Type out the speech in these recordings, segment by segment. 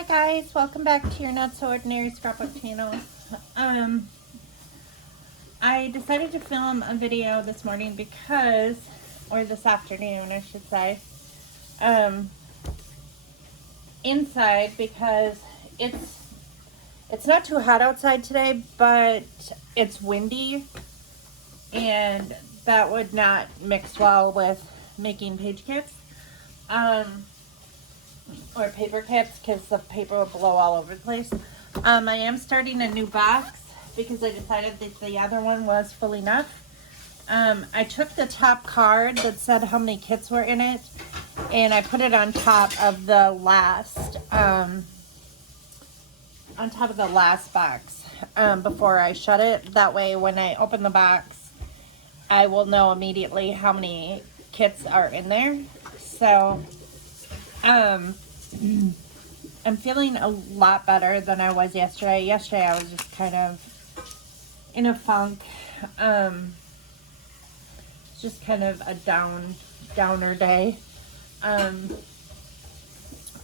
Hi guys, welcome back to your Not So Ordinary Scrapbook channel. I decided to film a video this morning because, or this afternoon I should say, inside because it's not too hot outside today, but it's windy and that would not mix well with making page kits. Or paper kits because the paper will blow all over the place. I am starting a new box because I decided that the other one was full enough. I took the top card that said how many kits were in it and I put it on top of the last box before I shut it. That way when I open the box I will know immediately how many kits are in there. So I'm feeling a lot better than I was yesterday. Yesterday I was just kind of in a funk. It's just kind of a downer day.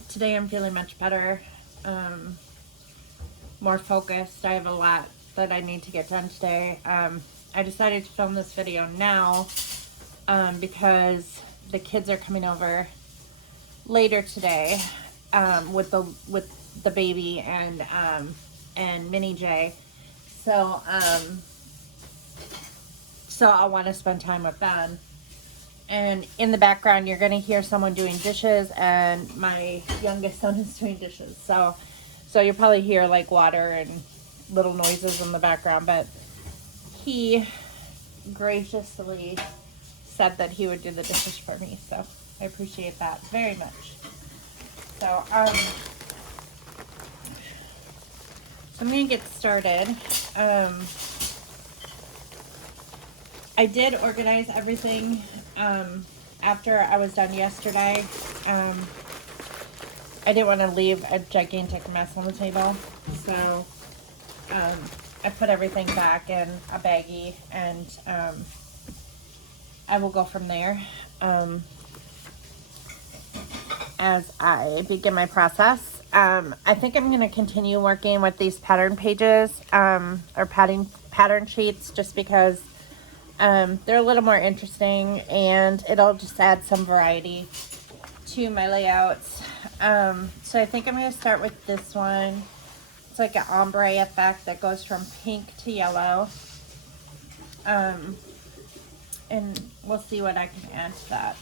Today I'm feeling much better, more focused. I have a lot that I need to get done today. I decided to film this video now because the kids are coming over later today with the baby and Minnie J. So I want to spend time with them. And in the background you're gonna hear someone doing dishes, and my youngest son is doing dishes. So you'll probably hear like water and little noises in the background, but he graciously said that he would do the dishes for me, so I appreciate that very much. So I'm gonna get started. I did organize everything after I was done yesterday. I didn't want to leave a gigantic mess on the table, so I put everything back in a baggie, and I will go from there as I begin my process. I think I'm going to continue working with these pattern pages or pattern sheets, just because they're a little more interesting and it'll just add some variety to my layouts. So I think I'm going to start with this one. It's like an ombre effect that goes from pink to yellow. And we'll see what I can add to that.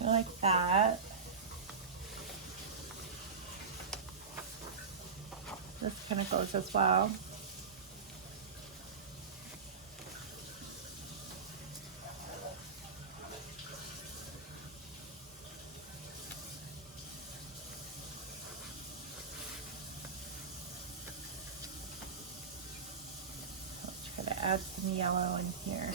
Like that. This kind of goes as well. Let's try to add some yellow in here.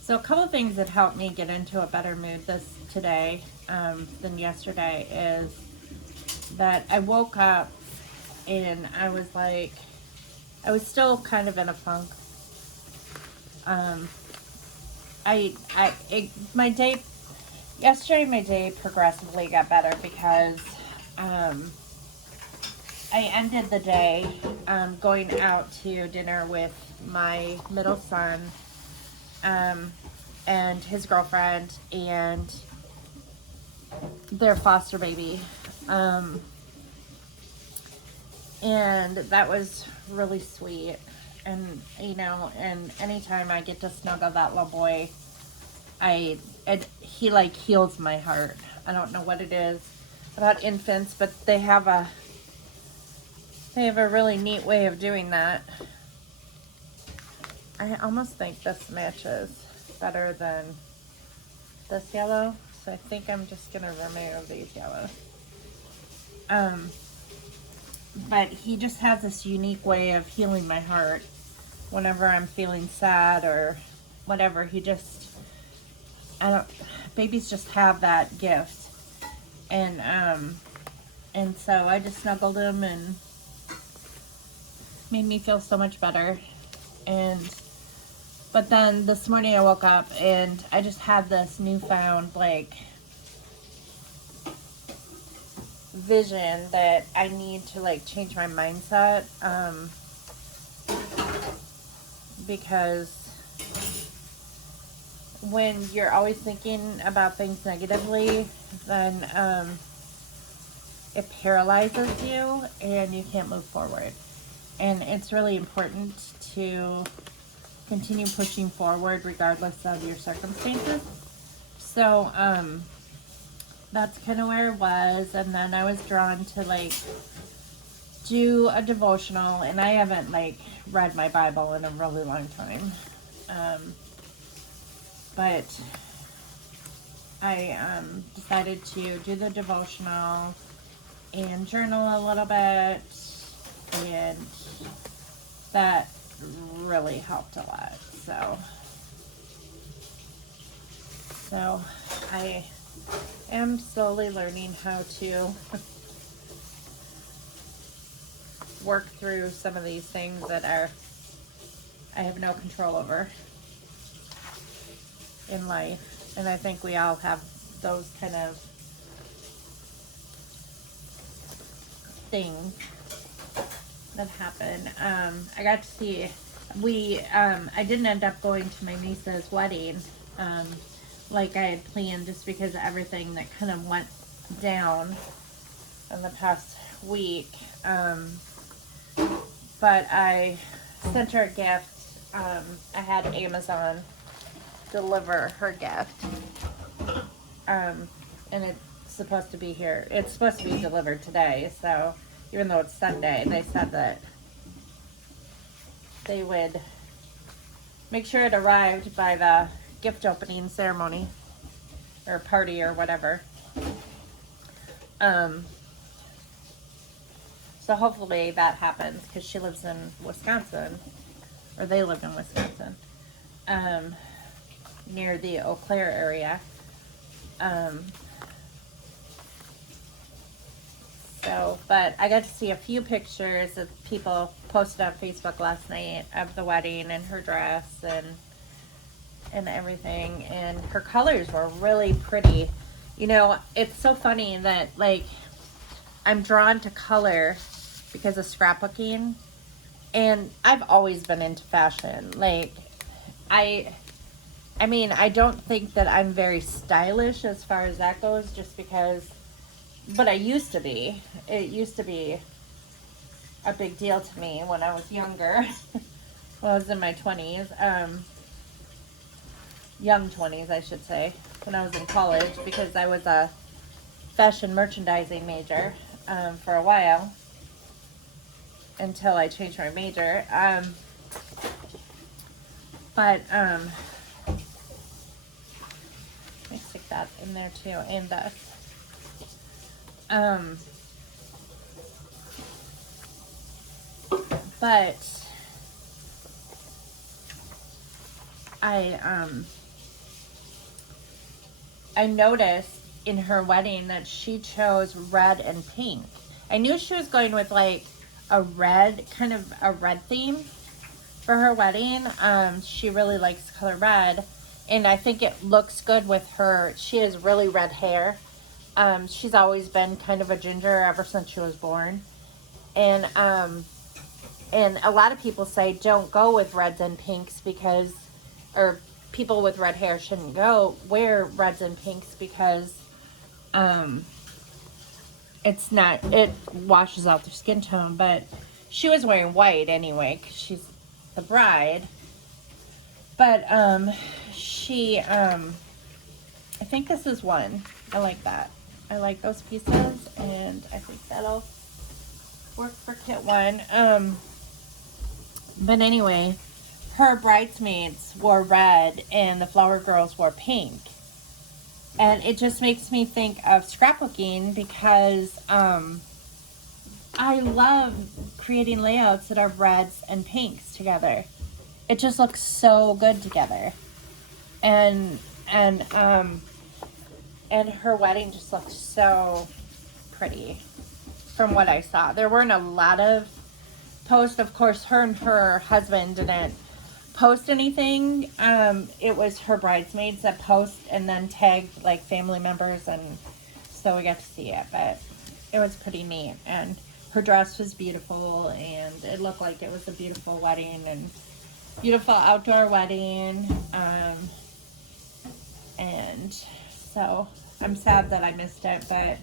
So a couple of things that helped me get into a better mood today than yesterday is that I woke up and I was like, I was still kind of in a funk. Yesterday my day progressively got better because I ended the day going out to dinner with my middle son and his girlfriend and their foster baby. And that was really sweet. And, you know, and anytime I get to snuggle that little boy, he like heals my heart. I don't know what it is about infants, but they have a really neat way of doing that. I almost think this matches better than this yellow, so I think I'm just gonna remove these yellows. But he just has this unique way of healing my heart whenever I'm feeling sad or whatever. Babies just have that gift, and so I just snuggled him and made me feel so much better. But then this morning I woke up and I just had this newfound like vision that I need to like change my mindset, because when you're always thinking about things negatively, then it paralyzes you and you can't move forward. And it's really important to continue pushing forward regardless of your circumstances. So that's kind of where I was. And then I was drawn to like do a devotional, and I haven't like read my Bible in a really long time, but I decided to do the devotional and journal a little bit, and that really helped a lot. So I am slowly learning how to work through some of these things that I have no control over in life. And I think we all have those kind of things that happen. I got to see, I didn't end up going to my niece's wedding like I had planned, just because of everything that kind of went down in the past week. But I sent her a gift. I had Amazon deliver her gift. And it's supposed to be here. It's supposed to be delivered today. So even though it's Sunday, they said that they would make sure it arrived by the gift opening ceremony or party or whatever. So hopefully that happens, because she lives in Wisconsin, or they live in Wisconsin, near the Eau Claire area. But I got to see a few pictures that people posted on Facebook last night of the wedding and her dress and everything, and her colors were really pretty. You know, it's so funny that like I'm drawn to color because of scrapbooking, and I've always been into fashion. Like I mean, I don't think that I'm very stylish as far as that goes, just because, but I used to be. It used to be a big deal to me when I was younger. When I was in my 20s, young 20s, I should say, when I was in college, because I was a fashion merchandising major for a while, until I changed my major. But let me stick that in there too, and this. But I noticed in her wedding that she chose red and pink. I knew she was going with like a red, kind of a red theme for her wedding. She really likes the color red, and I think it looks good with her. She has really red hair. She's always been kind of a ginger ever since she was born. And a lot of people say don't go with reds and pinks because, or people with red hair shouldn't wear reds and pinks because it washes out their skin tone. But she was wearing white anyway because she's the bride. But I think this is one. I like that. I like those pieces, and I think that'll work for kit one. But anyway, her bridesmaids wore red and the flower girls wore pink. And it just makes me think of scrapbooking, because I love creating layouts that are reds and pinks together. It just looks so good together. And her wedding just looked so pretty from what I saw. There weren't a lot of post. Of course, her and her husband didn't post anything. It was her bridesmaids that post and then tagged like family members, and so we got to see it. But it was pretty neat, and her dress was beautiful, and it looked like it was a beautiful wedding and beautiful outdoor wedding. And so I'm sad that I missed it, but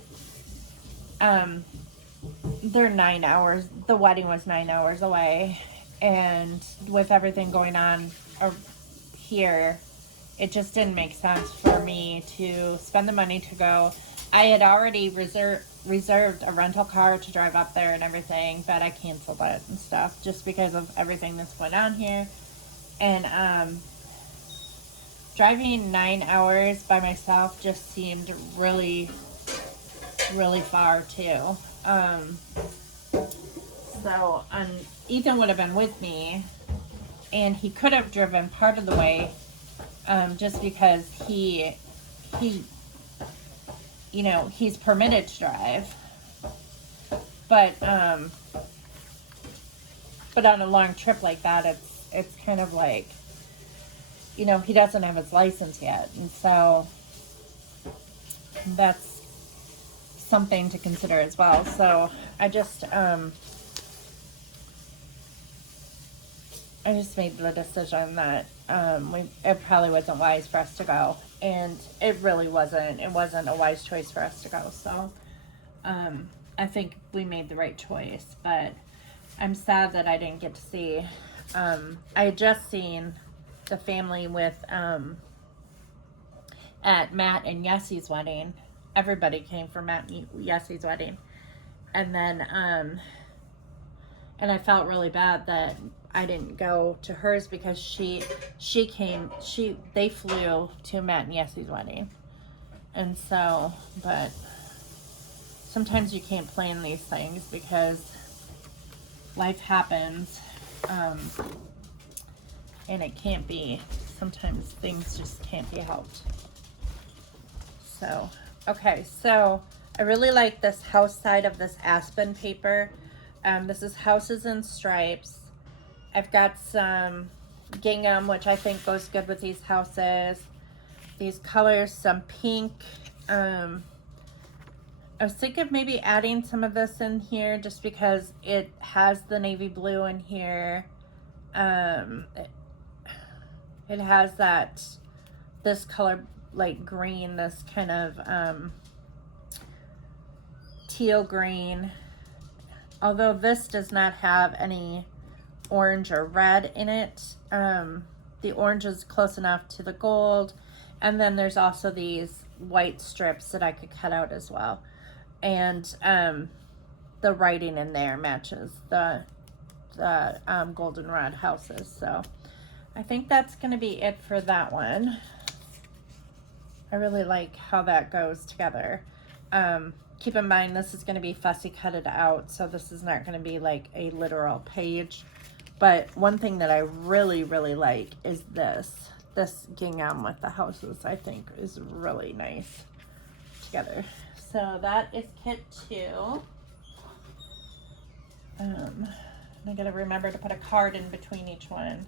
they're 9 hours. The wedding was 9 hours away, and with everything going on here, it just didn't make sense for me to spend the money to go. I had already reserved a rental car to drive up there and everything, but I canceled it and stuff just because of everything that's going on here. And driving 9 hours by myself just seemed really, really far too. So Ethan would have been with me, and he could have driven part of the way, just because he, you know, he's permitted to drive. But on a long trip like that, it's kind of like, you know, he doesn't have his license yet, and so that's something to consider as well. So I just made the decision that it probably wasn't wise for us to go, and it really wasn't. It wasn't a wise choice for us to go. So I think we made the right choice, but I'm sad that I didn't get to see. I had just seen the family with at Matt and Yessie's wedding. Everybody came for Matt and Yessie's wedding, and then and I felt really bad that I didn't go to hers because they flew to Matt and Yessie's wedding, and so, but sometimes you can't plan these things because life happens, and it can't be, sometimes things just can't be helped. So, okay, so I really like this house side of this Aspen paper. This is Houses and Stripes. I've got some gingham, which I think goes good with these houses. These colors, some pink. I was thinking of maybe adding some of this in here just because it has the navy blue in here. It has this color, like green, this kind of teal green. Although this does not have any orange or red in it. The orange is close enough to the gold. And then there's also these white strips that I could cut out as well. And the writing in there matches the goldenrod houses. So I think that's going to be it for that one. I really like how that goes together. Keep in mind, this is going to be fussy cutted out, so this is not going to be like a literal page. But one thing that I really, really like is this gingham with the houses. I think is really nice together. So that is kit 2. I gotta remember to put a card in between each one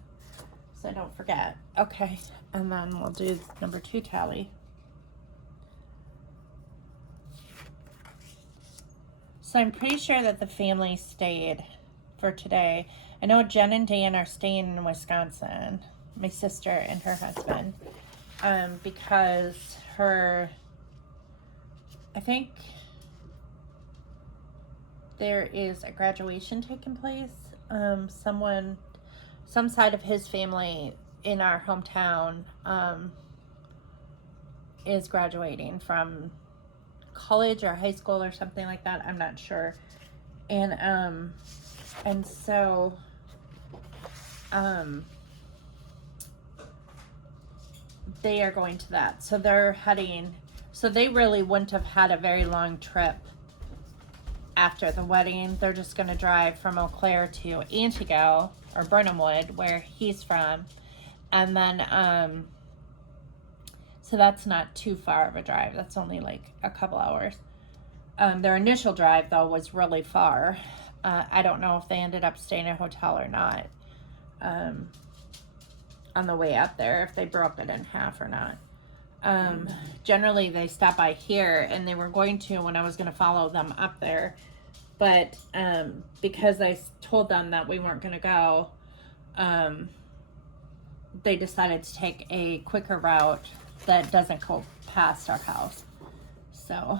so I don't forget. Okay, and then we'll do number 2 tally. So I'm pretty sure that the family stayed for today. I know Jen and Dan are staying in Wisconsin, my sister and her husband, because I think there is a graduation taking place. Some side of his family in our hometown is graduating from college or high school or something like that. I'm not sure. And so they are going to that. So they're heading, so they really wouldn't have had a very long trip after the wedding. They're just going to drive from Eau Claire to Antigo or Burnham Wood, where he's from. And then, so that's not too far of a drive. That's only like a couple hours. Their initial drive, though, was really far. I don't know if they ended up staying at a hotel or not on the way up there, if they broke it in half or not. Generally, they stop by here, and they were going to when I was going to follow them up there. But because I told them that we weren't going to go, they decided to take a quicker route that doesn't go past our house. So,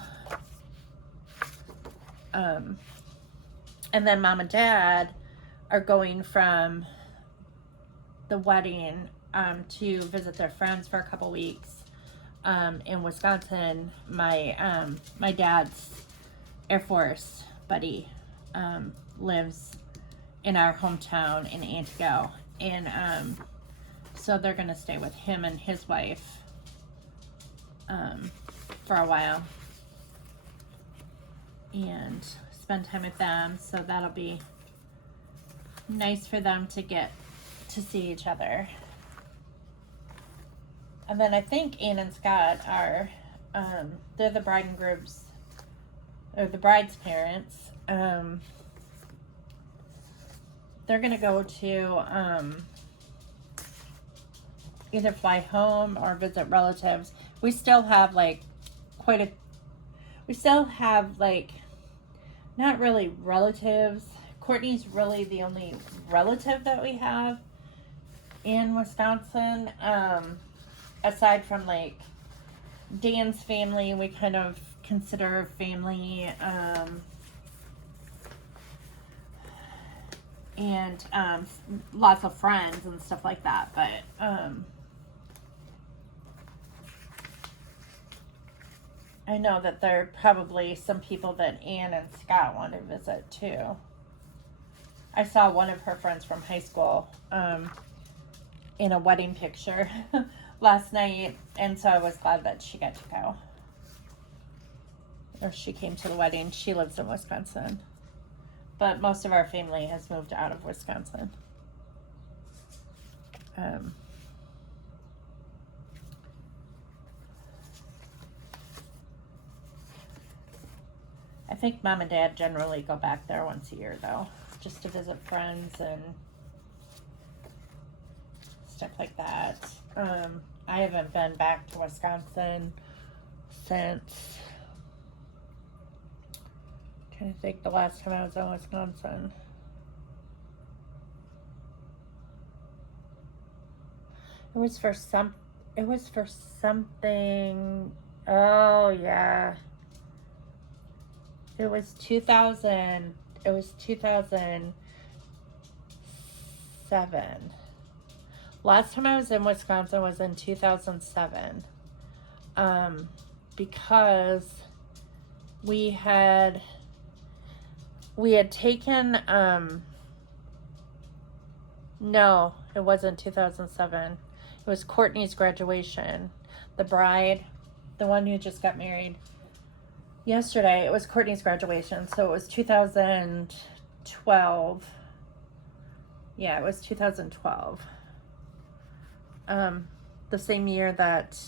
and then Mom and Dad are going from the wedding to visit their friends for a couple weeks in Wisconsin. My dad's Air Force buddy lives in our hometown in Antigo, and so they're gonna stay with him and his wife for a while and spend time with them. So that'll be nice for them to get to see each other. And then I think Ann and Scott are they're the bride and groom's, or the bride's parents. They're gonna go to either fly home or visit relatives. We still have like not really relatives. Courtney's really the only relative that we have in Wisconsin. Aside from like Dan's family, we kind of consider family, and lots of friends and stuff like that. But I know that there are probably some people that Ann and Scott want to visit too. I saw one of her friends from high school in a wedding picture last night, and so I was glad that she got to go. Or she came to the wedding. She lives in Wisconsin, but most of our family has moved out of Wisconsin. I think Mom and Dad generally go back there once a year, though, just to visit friends and stuff like that. I haven't been back to Wisconsin since, I'm trying to think the last time I was in Wisconsin. It was for something. Oh yeah. It was 2007. Last time I was in Wisconsin was in 2007. Because we had taken, no, it wasn't 2007. It was Courtney's graduation. The bride, the one who just got married yesterday, it was Courtney's graduation. So it was 2012. Yeah, it was 2012. The same year that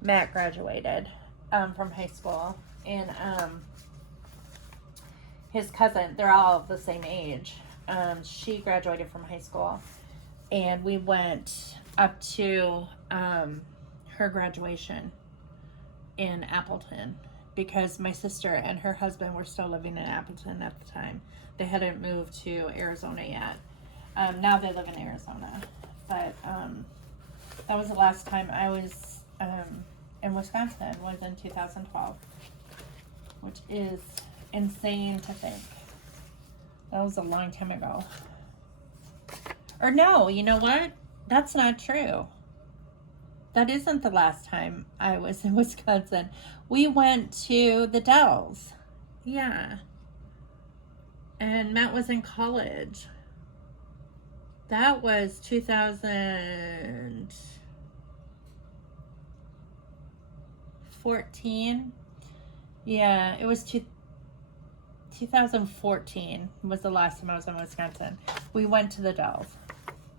Matt graduated from high school. And his cousin, they're all the same age. She graduated from high school. And we went up to her graduation in Appleton because my sister and her husband were still living in Appleton at the time. They hadn't moved to Arizona yet. Now they live in Arizona. But that was the last time I was in Wisconsin, was in 2012. Which is insane to think. That was a long time ago. Or no, you know what? That's not true. That isn't the last time I was in Wisconsin. We went to the Dells. Yeah. And Matt was in college. That was 2014. Yeah, it was 2014 was the last time I was in Wisconsin. We went to the Dells.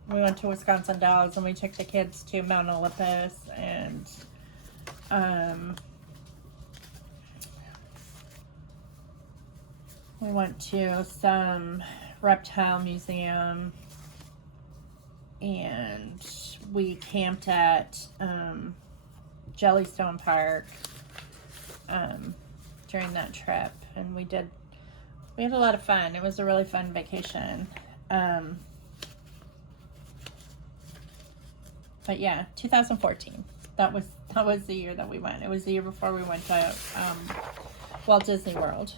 We went to Wisconsin Dells, and we took the kids to Mount Olympus and We went to some reptile museum, and we camped at Jellystone Park during that trip, and we had a lot of fun. It was a really fun vacation. But yeah, 2014. That was the year that we went. It was the year before we went to Walt Disney World.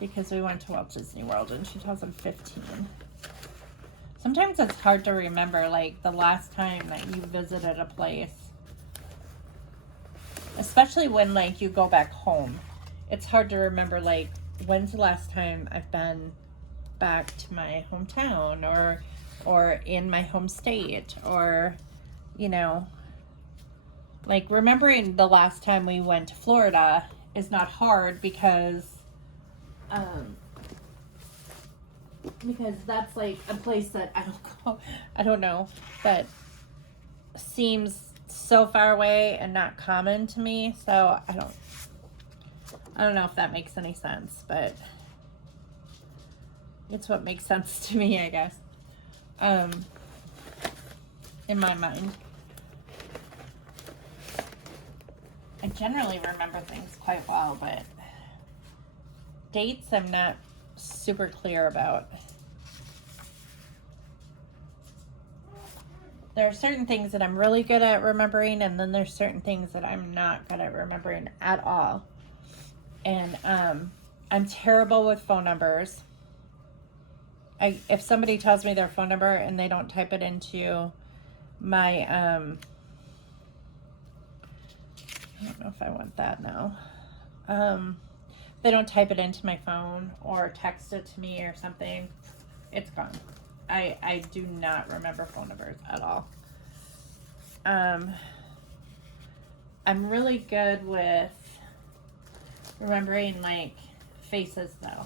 Because we went to Walt Disney World in 2015. Sometimes it's hard to remember, like, the last time that you visited a place. Especially when, like, you go back home. It's hard to remember, like, when's the last time I've been back to my hometown or in my home state, or, you know, like, remembering the last time we went to Florida is not hard because that's like a place that I don't know, that seems so far away and not common to me. So I don't know if that makes any sense, but it's what makes sense to me, I guess. In my mind, I generally remember things quite well, but dates I'm not super clear about. There are certain things that I'm really good at remembering, and then there's certain things that I'm not good at remembering at all. And I'm terrible with phone numbers. If somebody tells me their phone number and they don't type it into my I don't know if I want that now. They don't type it into my phone or text it to me or something, it's gone. I do not remember phone numbers at all. I'm really good with remembering, like, faces, though.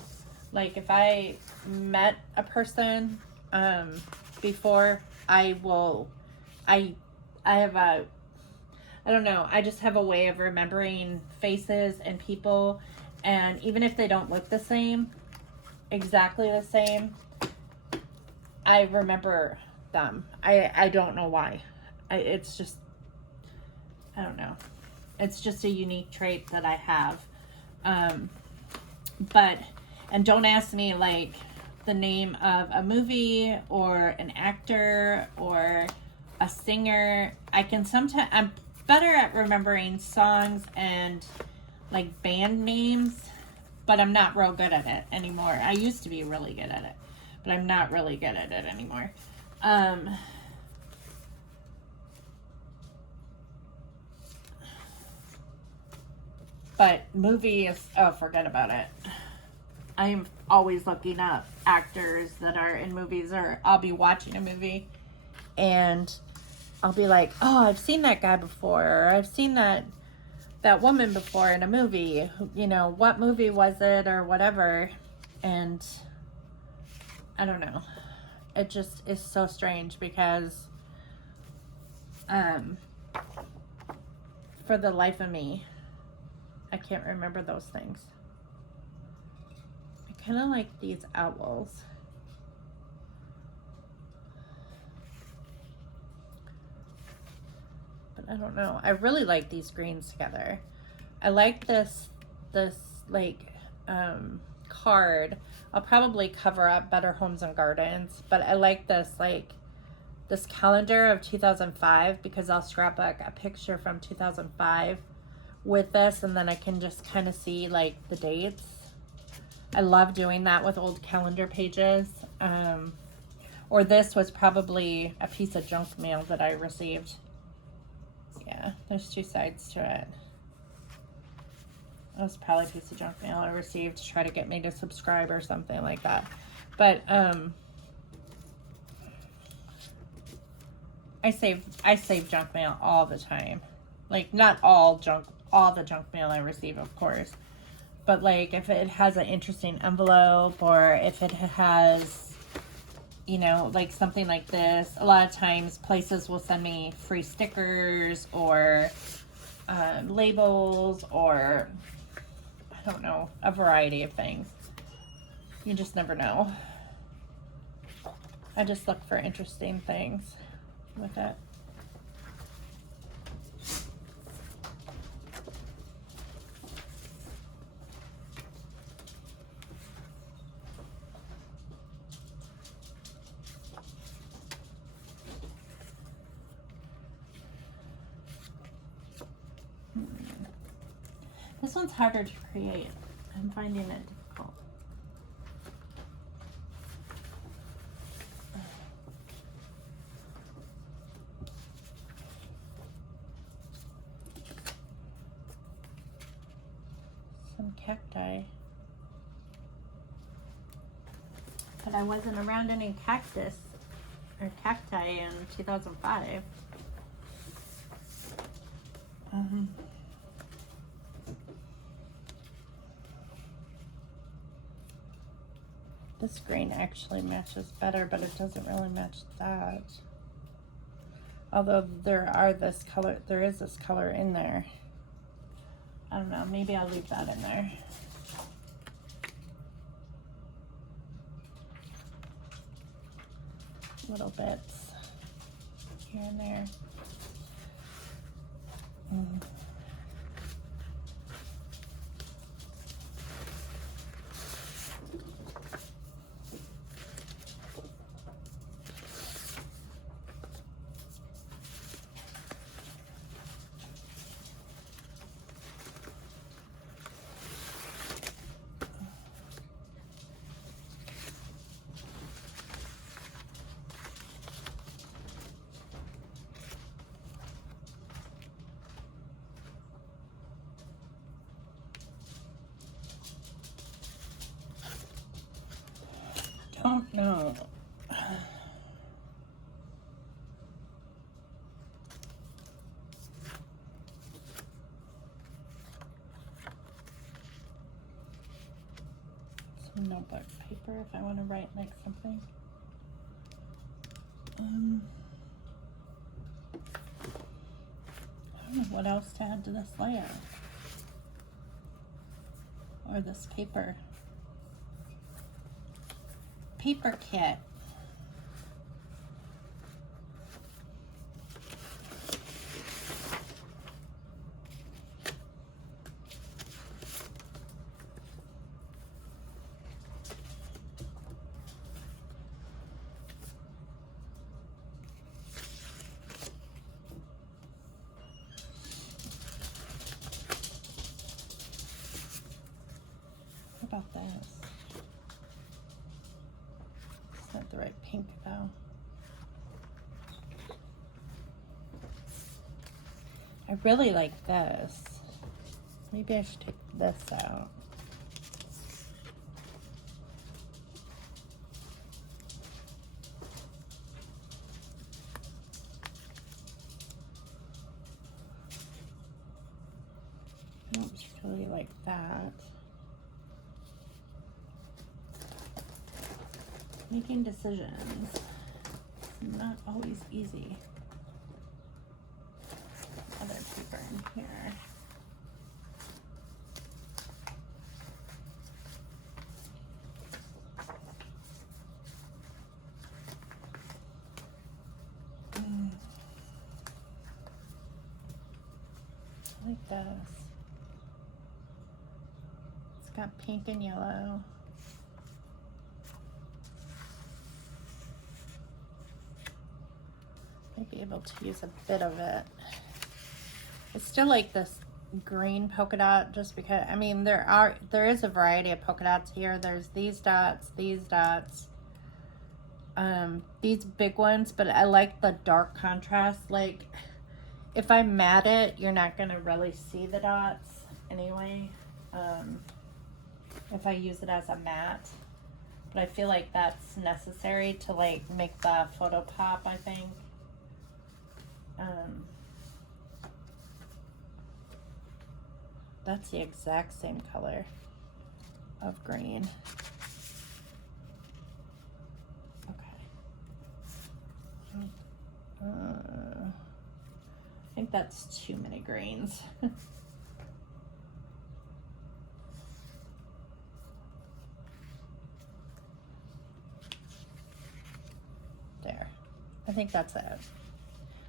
Like, if I met a person before, I have a, I don't know, I just have a way of remembering faces and people, and even if they don't look the same, exactly the same, I remember them. I don't know why. It's just, I don't know. It's just a unique trait that I have. And don't ask me, like, the name of a movie or an actor or a singer. I'm better at remembering songs and, like, band names, but I'm not real good at it anymore. I used to be really good at it, but I'm not really good at it anymore. But movies, forget about it. I'm always looking up actors that are in movies, or I'll be watching a movie and I'll be like, oh, I've seen that guy before, or I've seen that woman before in a movie. You know, what movie was it, or whatever. And I don't know. It just is so strange because for the life of me, I can't remember those things. I kind of like these owls. But I don't know. I really like these greens together. I like this like card. I'll probably cover up Better Homes and Gardens, but I like this, like, this calendar of 2005, because I'll scrapbook a picture from 2005 with this, and then I can just kind of see, like, the dates. I love doing that with old calendar pages. Or this was probably a piece of junk mail that I received. Yeah, there's two sides to it. That was probably a piece of junk mail I received to try to get me to subscribe or something like that. But I save junk mail all the time. Like, not all the junk mail I receive, of course. But, like, if it has an interesting envelope, or if it has, you know, like something like this, a lot of times places will send me free stickers or labels, or I don't know, a variety of things. You just never know. I just look for interesting things with it. This one's harder to create. I'm finding it difficult. Some cacti. But I wasn't around any cactus or cacti in 2005. This green actually matches better, but it doesn't really match that. Although there is this color in there. I don't know, maybe I'll leave that in there. Little bits here and there. Don't know. Some notebook paper if I want to write like something. I don't know what else to add to this layout or this paper kit. What about this? It's not the right pink though. I really like this. Maybe I should take this out. I don't really like that. Making decisions is not always easy. Other paper in here. I like this. It's got pink and yellow. Might be able to use a bit of it. I still like this green polka dot just because, I mean, there is a variety of polka dots here. There's these dots, these big ones, but I like the dark contrast. Like, if I mat it, you're not gonna really see the dots anyway, if I use it as a mat. But I feel like that's necessary to like make the photo pop, I think. That's the exact same color of green. Okay. think that's too many grains. There. I think that's it.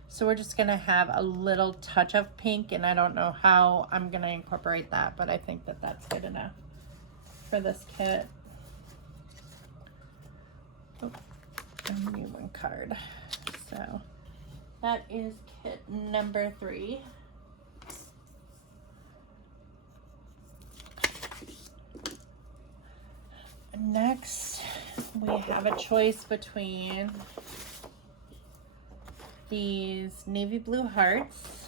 So we're just gonna have a little touch of pink, and I don't know how I'm gonna incorporate that, but I think that that's good enough for this kit. Oh, a new one card. So that is kit number 3. Next, we have a choice between these navy blue hearts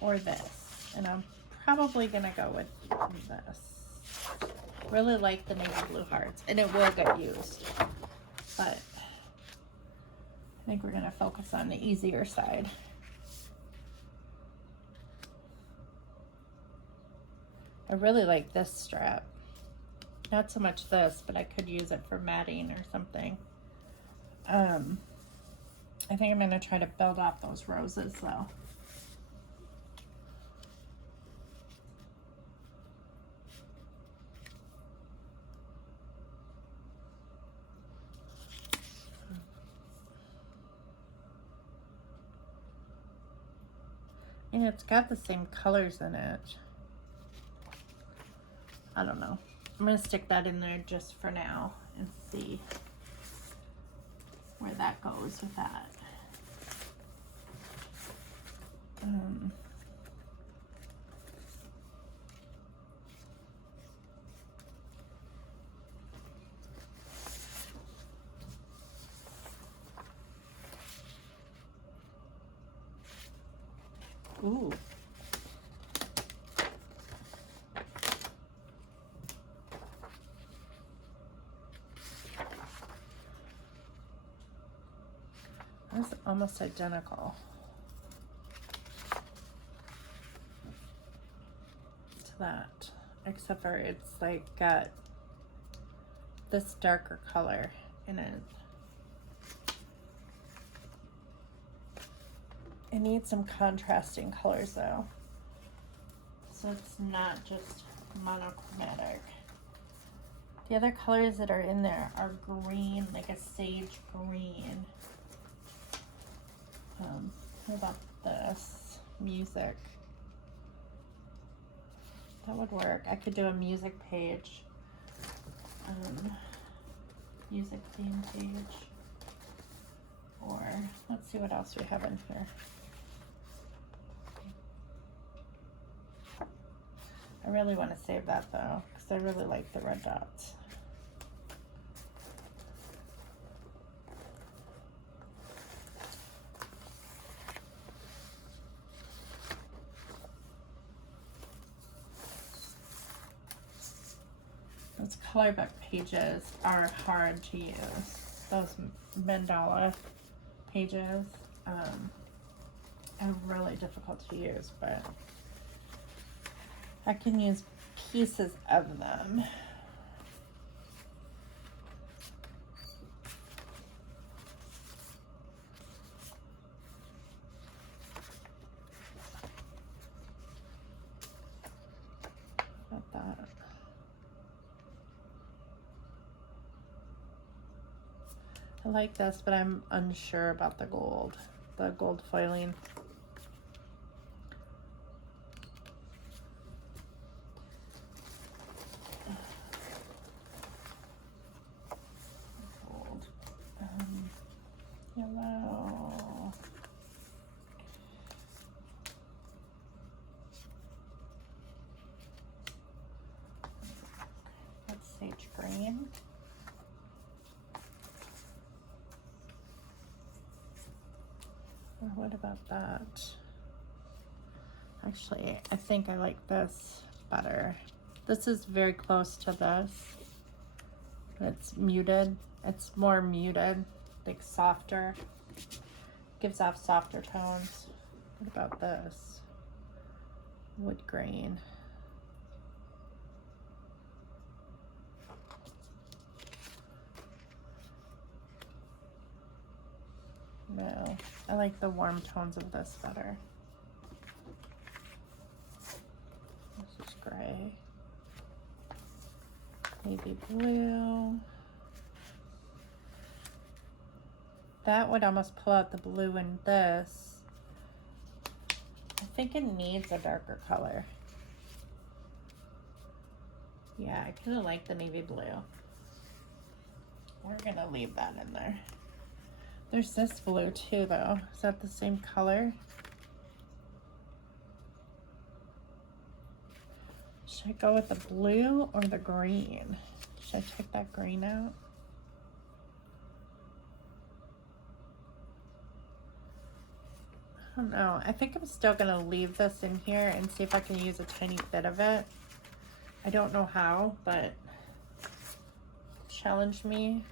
or this, and I'm probably gonna go with this. Really like the navy blue hearts, and it will get used, but I think we're gonna focus on the easier side. I really like this strap. Not so much this, but I could use it for matting or something. I think I'm gonna try to build off those roses though. And it's got the same colors in it. I don't know. I'm gonna stick that in there just for now and see where that goes with that. Ooh. That's almost identical to that, except for it's like got this darker color in it. It needs some contrasting colors though, so it's not just monochromatic. The other colors that are in there are green, like a sage green. What about this? Music. That would work. I could do a music page. Music theme page. Or let's see what else we have in here. I really want to save that though, because I really like the red dots. Those color book pages are hard to use. Those mandala pages are really difficult to use, but I can use pieces of them. About that. I like this, but I'm unsure about the gold foiling. Gold. Yellow. That's sage green. Or what about that? Actually, I think I like this better. This is very close to this. It's muted. It's more muted, like softer. Gives off softer tones. What about this? Wood grain. No, I like the warm tones of this better. Navy blue. That would almost pull out the blue in this. I think it needs a darker color. Yeah, I kind of like the navy blue. We're gonna leave that in there. There's this blue too though. Is that the same color? Should I go with the blue or the green? Should I take that green out? I don't know. I think I'm still gonna leave this in here and see if I can use a tiny bit of it. I don't know how, but challenge me.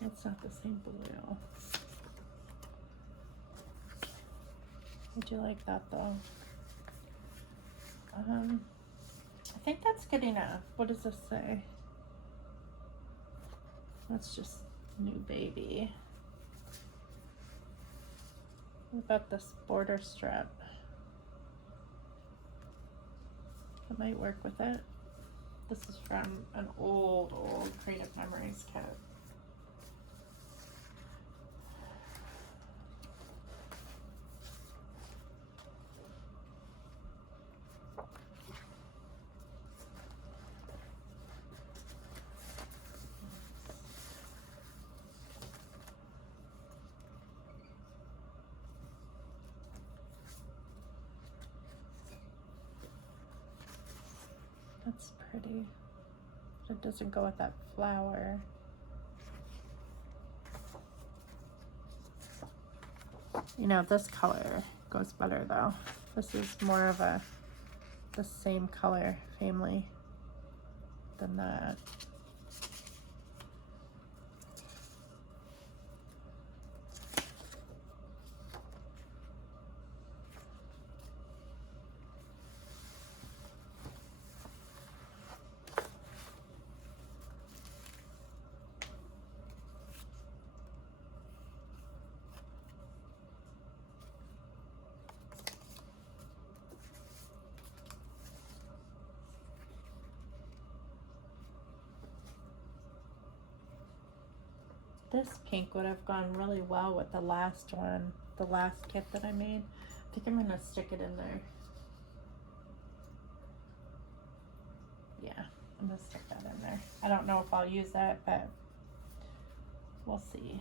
It's not the same blue. I do like that though. I think that's good enough. What does this say? That's just new baby. What about this border strip? That might work with it. This is from an old Creative Memories kit. That's pretty. It doesn't go with that flower. You know, this color goes better though. This is more of the same color family than that. This pink would have gone really well with the last one, the last kit that I made. I think I'm gonna stick it in there. Yeah, I'm gonna stick that in there. I don't know if I'll use that, but we'll see.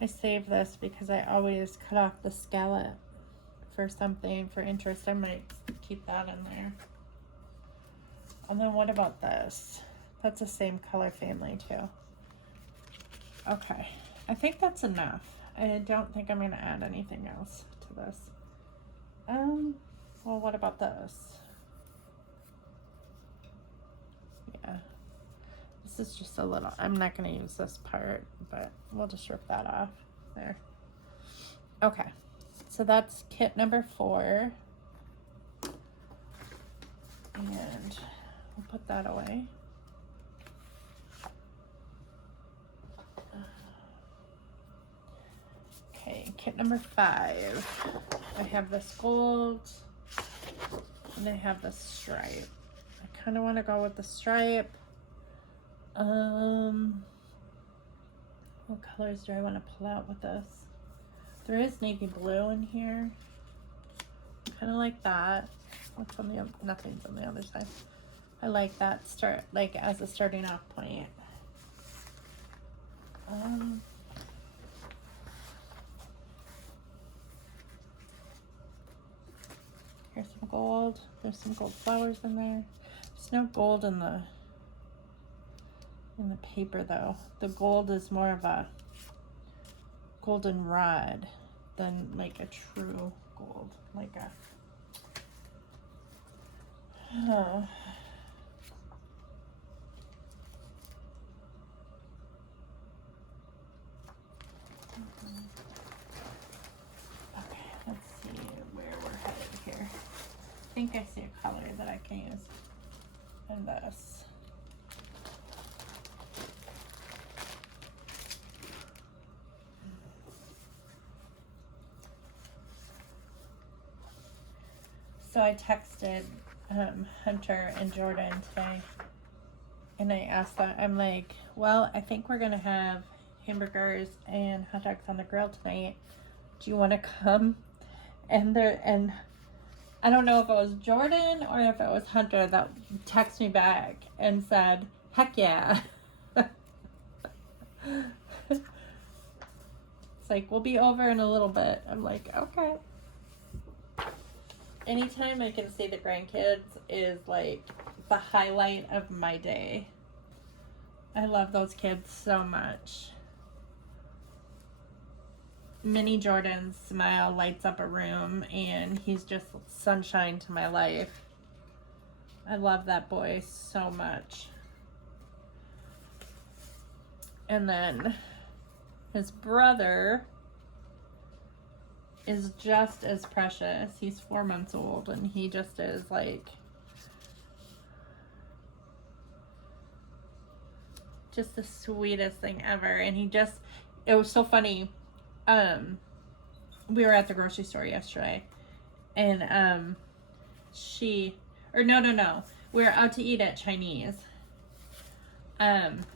I save this because I always cut off the scallop for something, for interest. I might keep that in there. And then what about this? That's the same color family too. Okay, I think that's enough. I don't think I'm gonna add anything else to this. Well, what about this? Yeah. This is just a little, I'm not going to use this part, but we'll just rip that off there. Okay, so that's kit number 4. And we'll put that away. Okay, kit number 5. I have this gold and I have this stripe. I kind of want to go with the stripe. What colors do I want to pull out with this? There is navy blue in here. Kind of like that. What's on the other? Nothing's on the other side. I like that start, like as a starting off point. Here's some gold. There's some gold flowers in there. There's no gold in the paper though. The gold is more of a golden rod than like a true gold, like a Okay, let's see. think I see a color that I can use in this. So I texted Hunter and Jordan today, and I asked them, I'm like, well, I think we're gonna have hamburgers and hot dogs on the grill tonight. Do you want to come? And I don't know if it was Jordan or if it was Hunter that texted me back and said, heck yeah. It's like, we'll be over in a little bit. I'm like, okay. Anytime I can see the grandkids is like the highlight of my day. I love those kids so much. Mini Jordan's smile lights up a room, and he's just sunshine to my life. I love that boy so much. And then his brother is just as precious. He's 4 months old, and he just is like just the sweetest thing ever. And it was so funny. We were at the grocery store yesterday, and no, we were out to eat at Chinese, and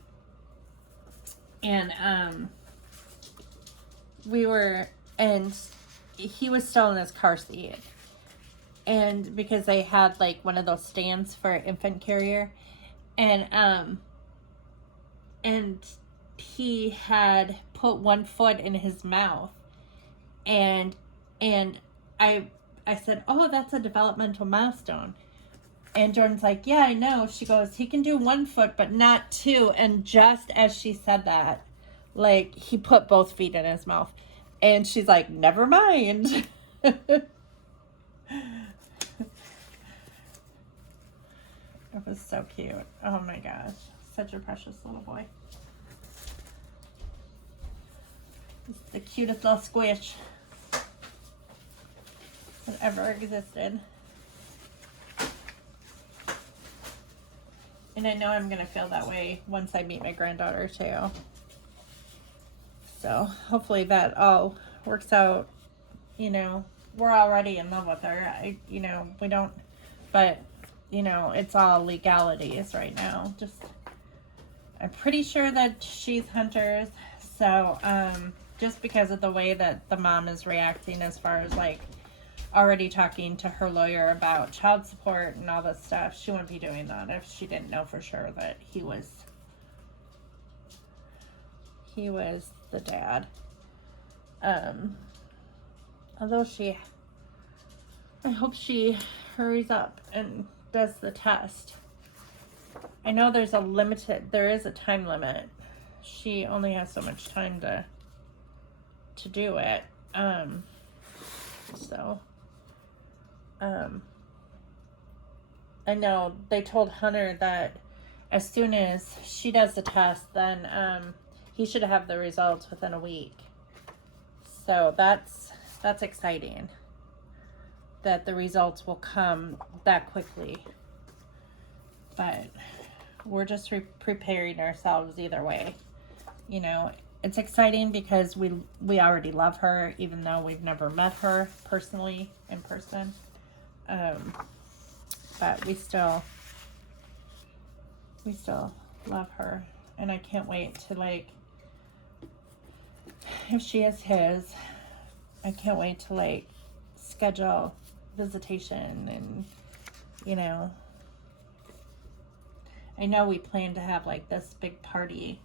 he was still in his car seat, and because they had like one of those stands for infant carrier, and he had put one foot in his mouth, and I said, oh, that's a developmental milestone. And Jordan's like, yeah, I know. She goes, he can do 1 foot but not 2. And just as she said that, like, he put both feet in his mouth, and she's like, never mind. It was so cute. Oh my gosh, such a precious little boy. The cutest little squish that ever existed. And I know I'm going to feel that way once I meet my granddaughter too. So hopefully that all works out. You know, we're already in love with her. We don't, but it's all legalities right now. I'm pretty sure that she's Hunter's. So, just because of the way that the mom is reacting as far as like already talking to her lawyer about child support and all this stuff, she wouldn't be doing that if she didn't know for sure that he was the dad. Although I hope she hurries up and does the test. I know there is a time limit. She only has so much time to do it. I know they told Hunter that as soon as she does the test, then he should have the results within a week. So that's exciting that the results will come that quickly. But we're just preparing ourselves either way. It's exciting because we already love her, even though we've never met her personally in person. But we still love her, and I can't wait to if she is his, I can't wait to schedule visitation, and I know we plan to have this big party,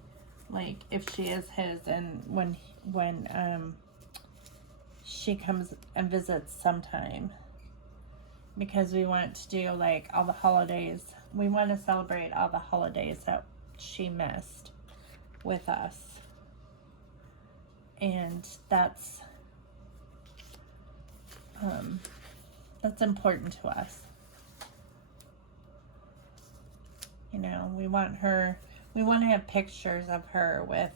if she is his, and when she comes and visits sometime, because we want to do all the holidays. We want to celebrate all the holidays that she missed with us, and that's important to us. We want to have pictures of her with,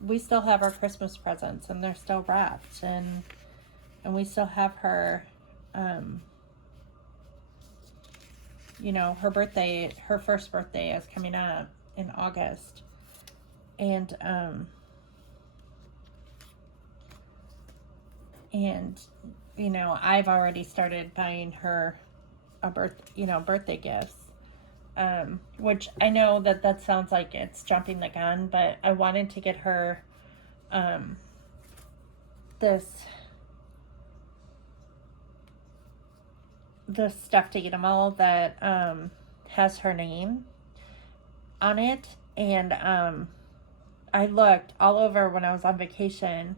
we still have our Christmas presents, and they're still wrapped, and, and we still have her, you know, her birthday, her first birthday is coming up in August. And, you know, I've already started buying her birthday gifts. Which I know that sounds like it's jumping the gun, but I wanted to get her, this stuffed animal that, has her name on it. And, I looked all over when I was on vacation.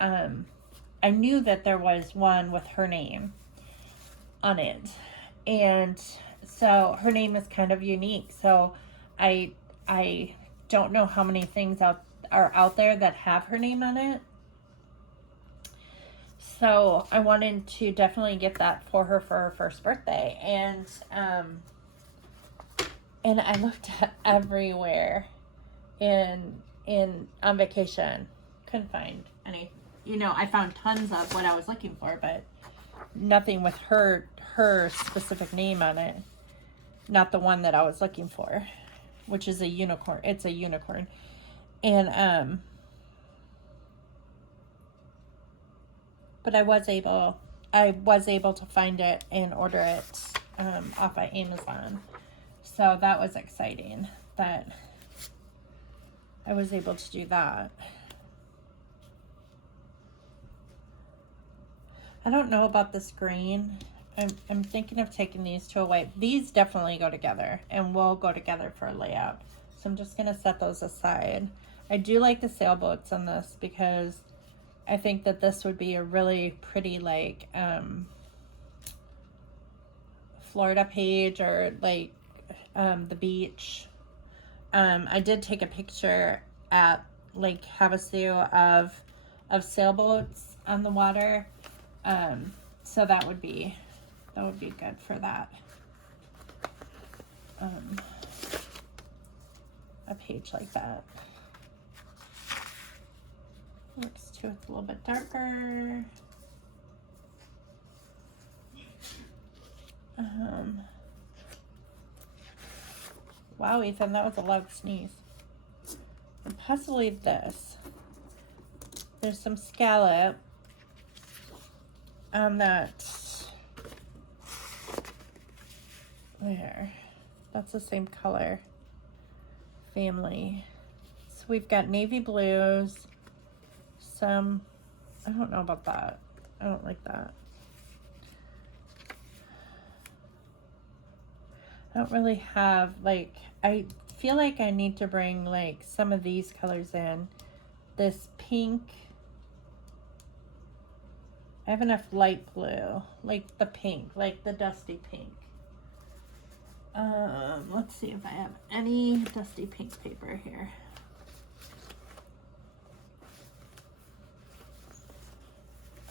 I knew that there was one with her name on it. And so her name is kind of unique. So I don't know how many things are out there that have her name on it. So I wanted to definitely get that for her first birthday. And I looked everywhere on vacation. Couldn't find any. You know, I found tons of what I was looking for, but nothing with her specific name on it. Not the one that I was looking for, which is a unicorn. It's a unicorn. And but I was able to find it and order it off of Amazon. So that was exciting that I was able to do that. I don't know about this green. I'm thinking of taking these to a white. These definitely go together and will go together for a layout. So I'm just going to set those aside. I do like the sailboats on this because I think that this would be a really pretty, like, Florida page, or like the beach. I did take a picture at Lake Havasu of sailboats on the water. So that would be good for that. A page like that. Works too, it's a little bit darker. Wow, Ethan, that was a loud sneeze. And possibly this. There's some scallop on that. There. That's the same color family. So we've got navy blues. Some, I don't know about that. I don't like that. I don't really have, like, I feel like I need to bring, like, some of these colors in. This pink. I have enough light blue, like the pink, like the dusty pink. Let's see if I have any dusty pink paper here.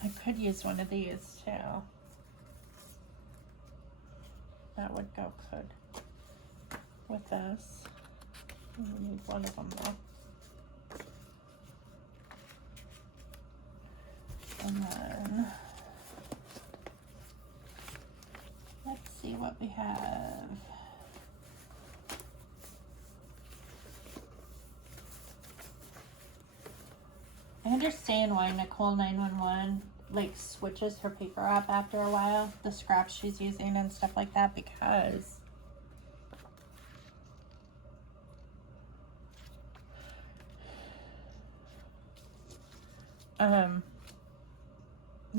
I could use one of these too. That would go good with this. We need one of them though. And then let's see what we have. I understand why Nicole 911 like switches her paper up after a while, the scraps she's using and stuff like that, because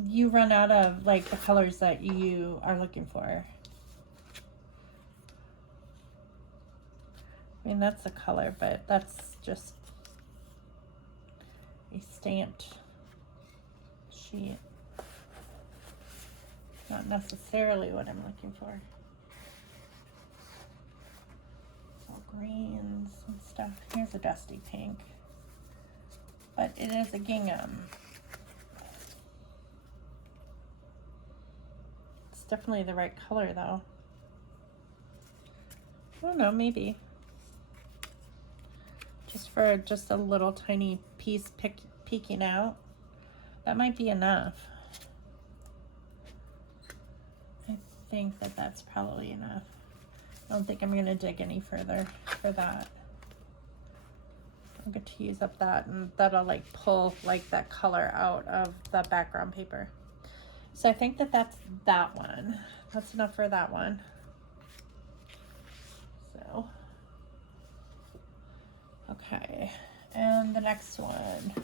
you run out of like the colors that you are looking for. I mean, that's a color, but that's just a stamped sheet. Not necessarily what I'm looking for. All greens and stuff. Here's a dusty pink. But it is a gingham. It's definitely the right color though. I don't know, maybe. Just for just a little tiny piece peeking out. That might be enough. think that that's probably enough. I don't think I'm going to dig any further for that. I'm going to use up that, and that'll like pull like that color out of the background paper. So I think that that's that one. That's enough for that one. So, okay. And the next one.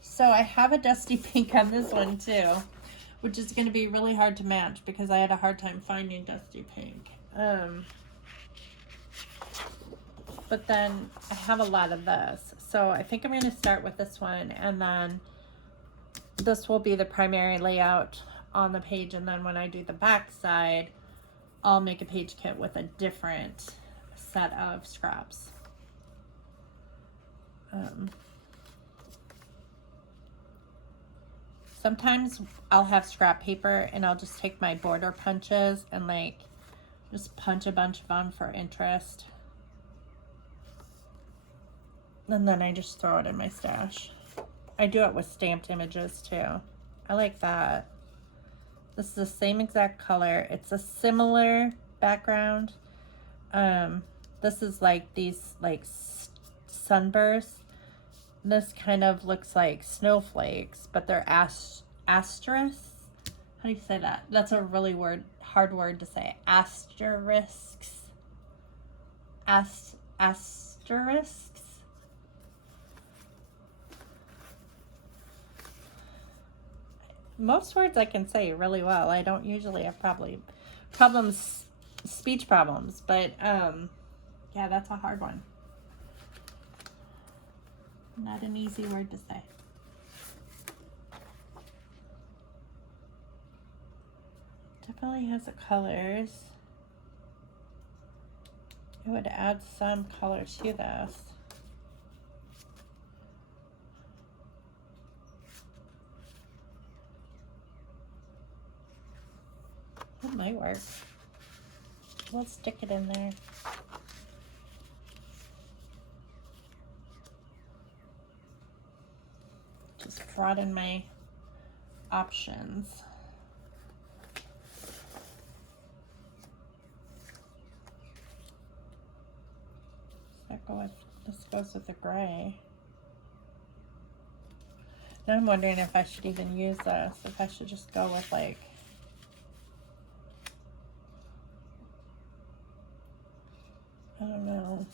So I have a dusty pink on this one too, which is going to be really hard to match because I had a hard time finding dusty pink. But then I have a lot of this. So I think I'm going to start with this one, and then this will be the primary layout on the page. And then when I do the back side, I'll make a page kit with a different set of scraps. Sometimes I'll have scrap paper and I'll just take my border punches and like just punch a bunch of them for interest. And then I just throw it in my stash. I do it with stamped images too. I like that. This is the same exact color. It's a similar background. This is like these like sunbursts. This kind of looks like snowflakes, but they're asterisks. How do you say that? That's a really hard word to say. Asterisks. Asterisks. Most words I can say really well. I don't usually have speech problems, but yeah, that's a hard one. Not an easy word to say. Definitely has the colors. It would add some color to this. It might work. We'll stick it in there. Just broaden my options. This goes with the gray. Now I'm wondering if I should even use this, if I should just go with like I don't know.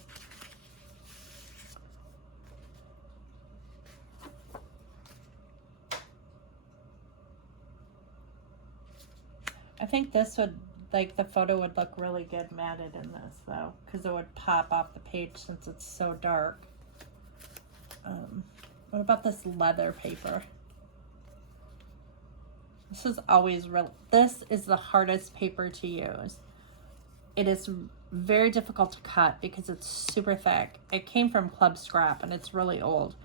I think this would, like the photo would look really good matted in this though, because it would pop off the page since it's so dark. What about this leather paper? This is always this is the hardest paper to use. It is very difficult to cut because it's super thick. It came from Club Scrap and it's really old,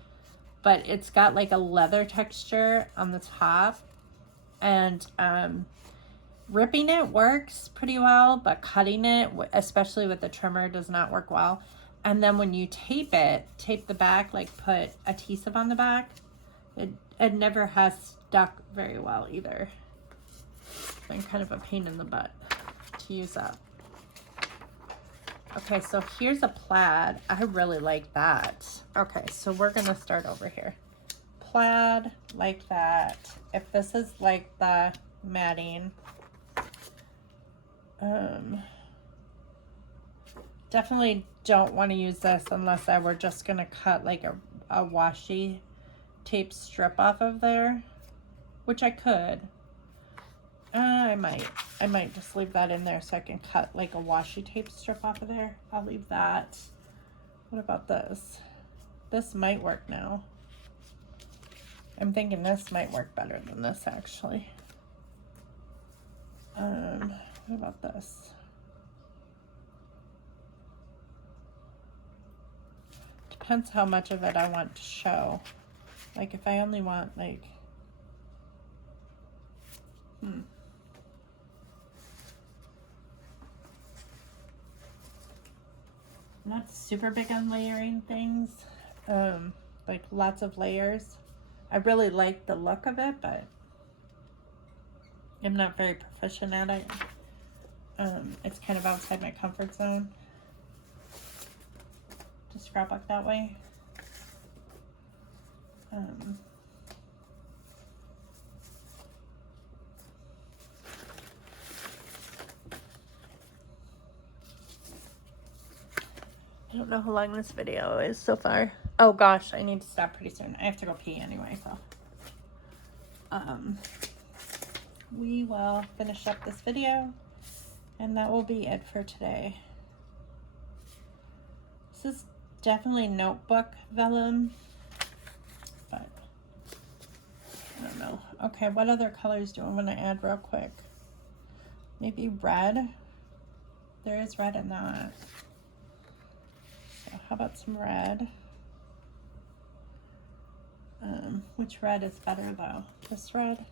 but it's got like a leather texture on the top, and ripping it works pretty well, but cutting it, especially with the trimmer, does not work well. And then when you tape it, tape the back, like put adhesive on the back, it never has stuck very well either. It's been kind of a pain in the butt to use up. Okay, so here's a plaid. I really like that. Okay, so we're gonna start over here. Plaid, like that. If this is like the matting, definitely don't want to use this unless I were just gonna cut like a washi tape strip off of there, which I could. I might just leave that in there so I can cut like a washi tape strip off of there. I'll leave that. What about this? This might work now. I'm thinking this might work better than this actually. What about this? Depends how much of it I want to show. Like if I only want like, I'm not super big on layering things, like lots of layers. I really like the look of it, but I'm not very proficient at it. It's kind of outside my comfort zone to scrapbook that way. I don't know how long this video is so far. Oh gosh, I need to stop pretty soon. I have to go pee anyway, so. We will finish up this video, and that will be it for today. This is definitely notebook vellum, but I don't know. Okay, what other colors do I want to add real quick? Maybe red. There is red in that. So how about some red? Which red is better though? This red?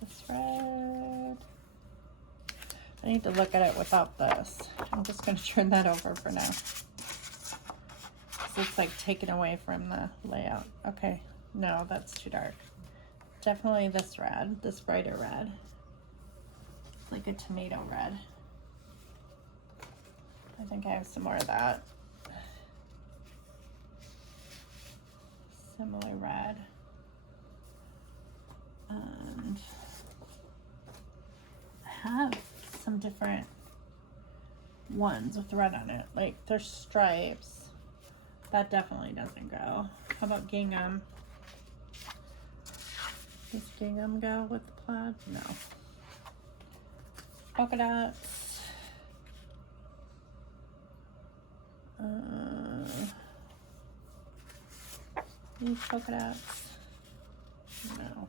This red. I need to look at it without this. I'm just going to turn that over for now. So it's like taken away from the layout. Okay, no, that's too dark. Definitely this red, this brighter red. It's like a tomato red. I think I have some more of that. Similar red. And I have some different ones with red on it. Like there's stripes. That definitely doesn't go. How about gingham? Does gingham go with the plaid? No. Polka dots. These polka dots. No.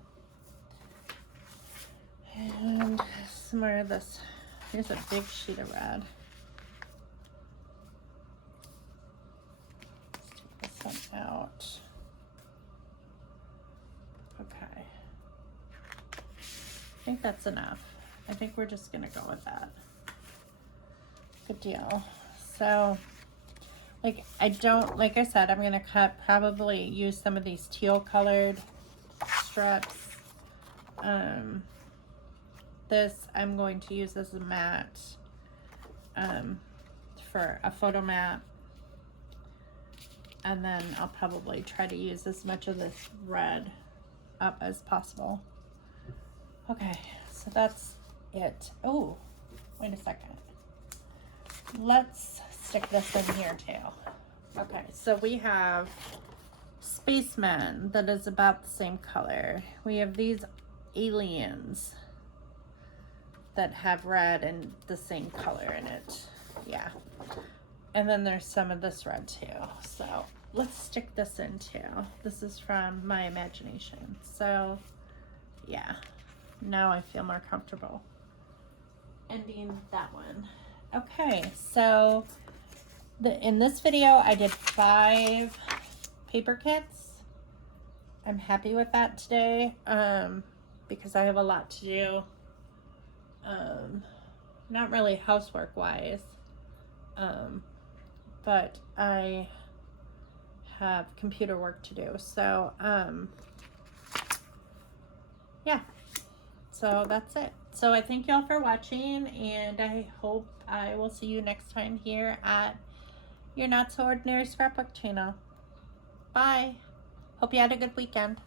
And some more of this. Here's a big sheet of red. Let's take this one out. Okay. I think that's enough. I think we're just gonna go with that. Good deal. So, like I said, I'm gonna probably use some of these teal colored strips. This I'm going to use as a mat for a photo mat, and then I'll probably try to use as much of this red up as possible. Okay, so that's it. Oh, wait a second. Let's stick this in here too. Okay, so we have spacemen that is about the same color. We have these aliens that have red and the same color in it. Yeah. And then there's some of this red too. So let's stick this in too. This is from my imagination. So yeah, now I feel more comfortable ending that one. Okay, so in this video I did 5 paper kits. I'm happy with that today because I have a lot to do. Not really housework wise, but I have computer work to do. So yeah, so that's it. So I thank y'all for watching, and I hope I will see you next time here at your Not So Ordinary Scrapbook channel. Bye. Hope you had a good weekend.